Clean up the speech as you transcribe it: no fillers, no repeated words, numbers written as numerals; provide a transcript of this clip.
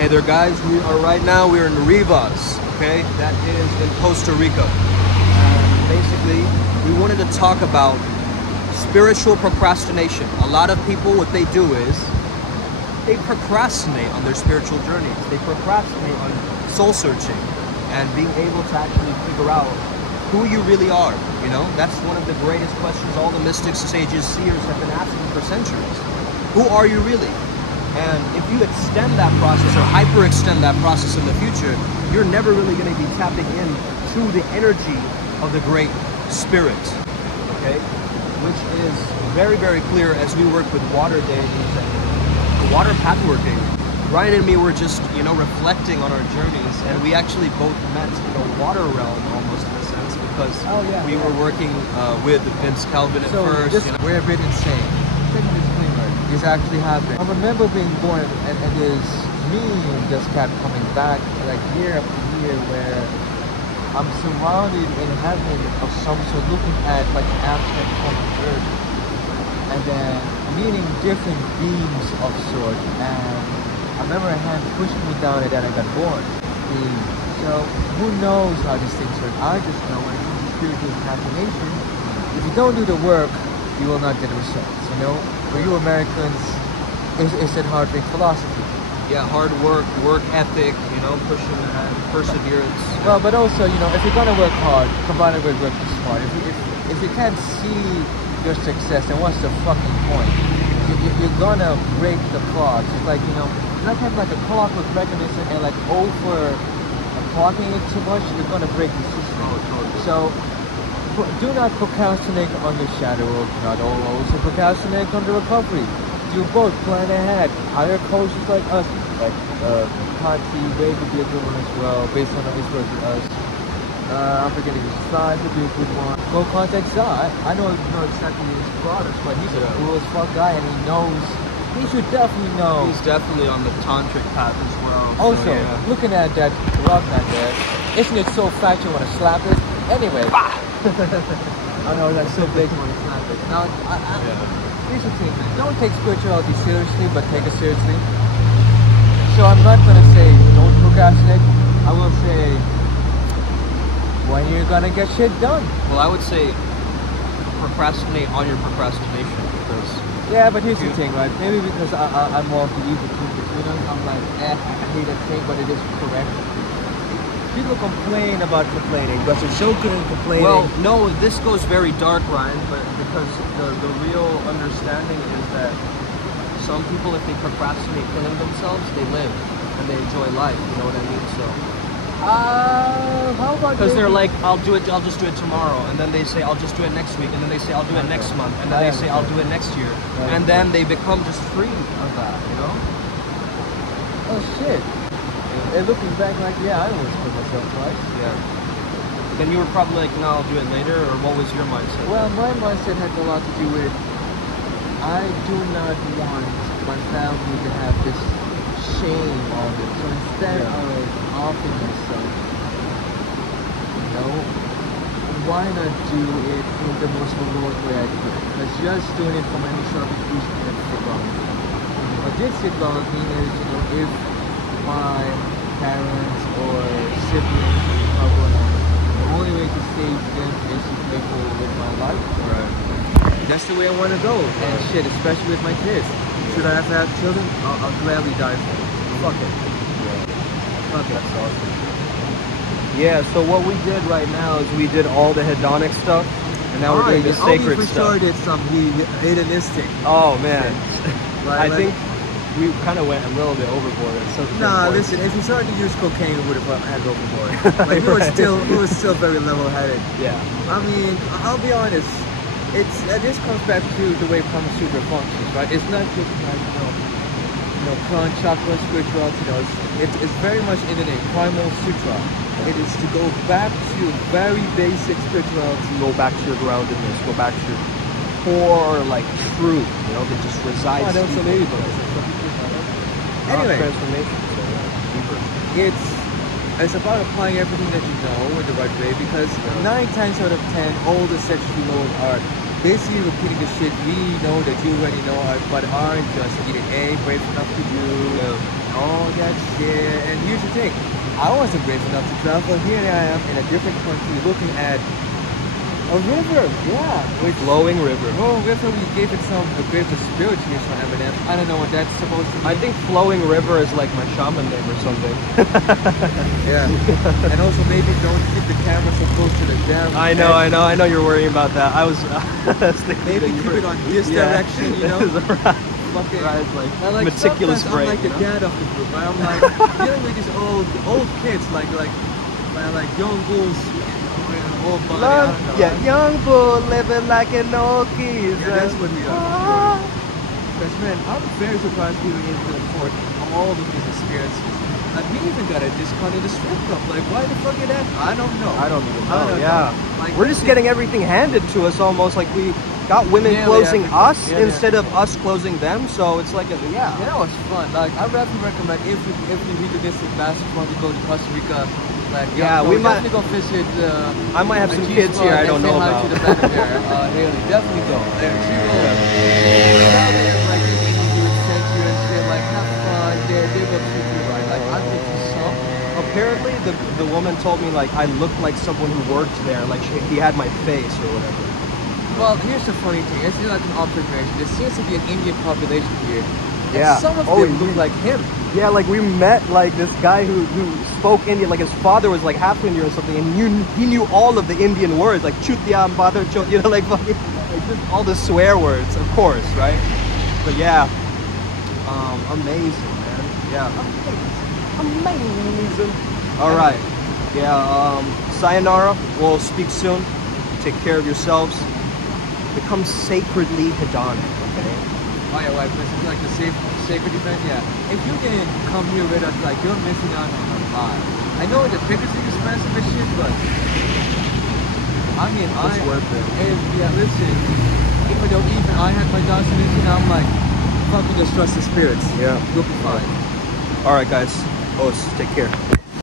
Hey there guys, we're in Rivas, okay? That is in Costa Rica. Basically, we wanted to talk about spiritual procrastination. A lot of people, what they do is, they procrastinate on their spiritual journeys. They procrastinate on soul searching and being able to actually figure out who you really are, you know? That's one of the greatest questions all the mystics, sages, seers have been asking for centuries. Who are you really? And if you extend that process or hyper-extend that process in the future, you're never really going to be tapping into the energy of the great spirit, okay? Which is very, very clear as we work with water deities and water path working. Ryan and me were just, you know, reflecting on our journeys, and we actually both met in the water realm almost in a sense because we were working with Vince Calvin at first. You know? We're a bit insane. Second disclaimer, this actually happened. I remember being born and this meme just kept coming back like year after year where I'm surrounded in heaven of some sort, looking at like an abstract form of earth, and then meeting different beings of sort, and I remember a hand pushed me down and then I got born. So who knows how these things work? I just know when it comes to spiritual procrastination, if you don't do the work, you will not get the results, you know? For you Americans, it's that hard thing philosophy. Yeah, hard work, work ethic, you know, pushing ahead, perseverance. Well, but also, you know, if you're gonna work hard, combine it with working smart. If you can't see your success, then what's the fucking point? You're gonna break the clock. It's like, you know, not having like a clockwork mechanism and like over clocking it too much, you're gonna break the system. So do not procrastinate on your shadow work, not also procrastinate on the recovery. Do both, plan ahead. Hire coaches like us, like Conti, Wade would be a good one as well, based on his work with us. I'm forgetting his size would be a good one. Go contact Zai. I don't know exactly his products, but he's a cool as fuck guy, and he knows. He should definitely know. He's definitely on the tantric path as well. Also, looking at that rock man there, isn't it so fat you want to slap it? Anyway. I know that's so big you want to slap it. Now, here's the thing, man. Don't take spirituality seriously, but take it seriously. So I'm not gonna say don't procrastinate. I will say when you're gonna get shit done. Well, I would say procrastinate on your procrastination because. Yeah, but here's the thing, right? Maybe because I'm more of the evil between us. I'm like, I hate that thing, but it is correct. People complain about complaining, but they're so good at complaining. Well, no, this goes very dark, Ryan, but because the real understanding is that some people, if they procrastinate killing themselves, they live and they enjoy life. You know what I mean? So. How about? Because they're like, I'll just do it tomorrow, and then they say I'll just do it next week, and then they say I'll do it next month, and then they say I'll do it next year, and then they become just free of that, you know? Oh shit! And looking back, like, yeah, I always put myself twice. Yeah. Then you were probably like, no, I'll do it later, or what was your mindset? Well, my mindset had a lot to do with I do not want my family to have this shame on it. So instead of offing myself, you know, why not do it in the most heroic way I could? Because just doing it for my own self-inclusion can sit wrong with me. What did sit wrong with me is, you know, if my parents or siblings are going on, the only way to save them is to play forward with my life. Right. That's the way I want to go. And shit, especially with my kids. Should I have to have children? I'll gladly die for it. Fuck it. Fuck it. That's awesome. Yeah, so what we did right now is we did all the hedonic stuff, and now we're doing the sacred we stuff. Sure did some hedonistic. Oh man, right, I think we kind of went a little bit overboard. Nah, listen, if we started to use cocaine, we would have had overboard. Like we were still very level-headed. Yeah. I mean, I'll be honest. This comes back to the way Primal Sutra functions, right? It's not just like, you know, plant chakra spirituality. You know, it's very much in the name, Primal Sutra. It is to go back to very basic spirituality. Go back to your groundedness. Go back to your core, like truth. You know, that just resides deep. Anyway, transformation. It's about applying everything that you know in the right way, because 9 times out of 10, all the sections we know are basically repeating the shit we know that you already know, but aren't just either A, brave enough to do, all that shit. And here's the thing, I wasn't brave enough to travel. Here I am in a different country looking at a river, yeah. Which Flowing river. well, river, we gave it a bit of spiritualness from Eminem. I don't know what that's supposed to mean. I think flowing river is like my shaman name or something. Yeah. And also maybe don't keep the camera so close to the dam. I know you're worrying about that. I was thinking Maybe that you keep were- it on this direction, you know? Right. Fucking, Right, like and like meticulous sometimes brain, I'm like you the know? dad of the group. Right? I'm like dealing with these old kids, like young bulls, old body. I don't know. Yeah, young bull living like an old geese. Yeah, that's what we are. Because man, I'm very surprised people able to afford all of these experiences. Like we even got a discount in the strip club. Like why the fuck is that? I don't know. I don't even I know. don't Yeah, know. Like, we're just getting everything handed to us, almost like we got women Yeah, closing yeah. us Yeah, instead of us closing them. So it's like, Yeah, that was fun. Like I really recommend if we do this in basketball to go to Costa Rica. Like Yeah, so we we're might- definitely go visit. I might have a some G kids spot here I and don't say know hi about. to the manager, Haley, definitely go. And she will travel and like you do adventure and shit. Like have fun. They will treat you right. Like I think some. Apparently, the woman told me like I looked like someone who worked there, like he had my face or whatever. Well, here's the funny thing. It's like an observation. There seems to be an Indian population here. And Yeah. some of Oh, them look yeah. like him. Yeah, like we met like this guy who spoke Indian, like his father was like half Indian or something, and he knew all of the Indian words, like chutya, mother, you know, like fucking, like just all the swear words, of course, right? But yeah, amazing, man. Yeah, amazing. All right, yeah. Sayonara. We'll speak soon. Take care of yourselves. Become sacredly hedonic. Okay. Oh yeah, right, this is like the sacred event, yeah. If you didn't come here with us, like, you're missing out on a lot. I know the tickets are expensive and shit, but I mean, It's worth it. Yeah, listen, even though even I had my doubts and everything, I'm like, fucking just trust the spirits. Yeah. You'll be fine. All right, guys. Take care.